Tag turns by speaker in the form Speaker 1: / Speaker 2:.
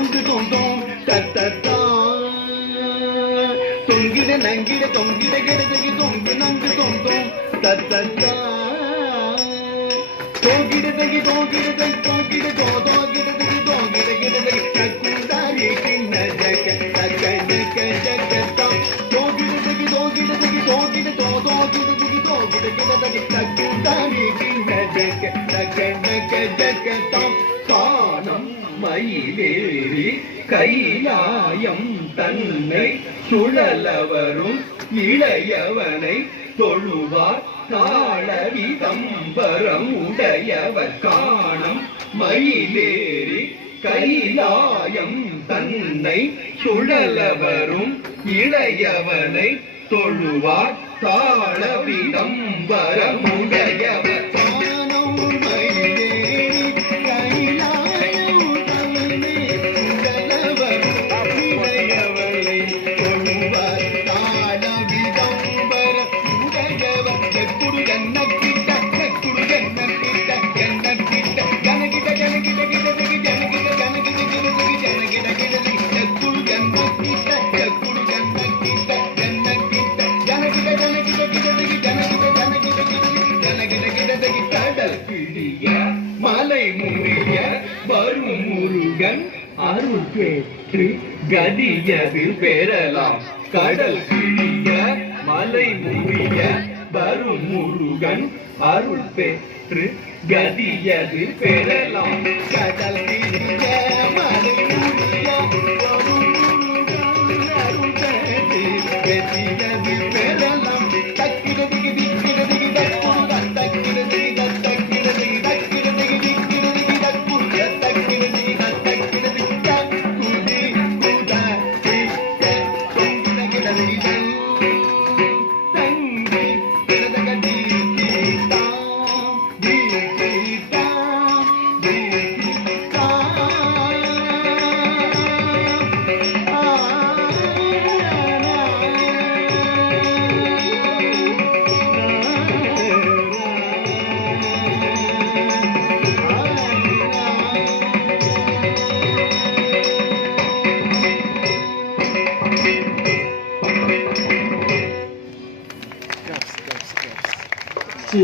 Speaker 1: தொங்கு நங்கு தொந்தோம் தொங்கிட நங்கிட தொங்கிட கிடதுக்கு தொங்கு நங்கு தொந்தோம் தத்தத்தா தோகிடதகி தோகிடதகி தோங்கிட தோ தோகிடதகி தோகிட கிடதகி தக்குந்தாரி கிண்ண ஜக தக்க ஜக ஜக தம் தோகிடதகி தோகிடதகி தோகிட தோ தோகிடதகி தோகிட கிடதகி தக்குந்தாரி கிண்ண ஜக தக்க ஜக ஜக தம்
Speaker 2: காணம் மயிலேறி கைலாயம் தன்னை சுழலவரும் இளையவனை தொழுவார். தாளவிதம்பரம் உடையவர் காணம் மயிலேறி கைலாயம் தன்னை சுழலவரும் இளையவனை தொழுவார். தாளவிதம்பரம் உடையவர் முறிய வரும் முருகன் அருள் பெற்று கதியதில் பெறலாம். கடல் கிழிய மலை முறிய வரும் முருகன் அருள் பெற்று கதியதில் பெறலாம்.
Speaker 1: கடல் கிழிய மலை முடிய வரும் முருகன் அருள் பெற்று வெற்றி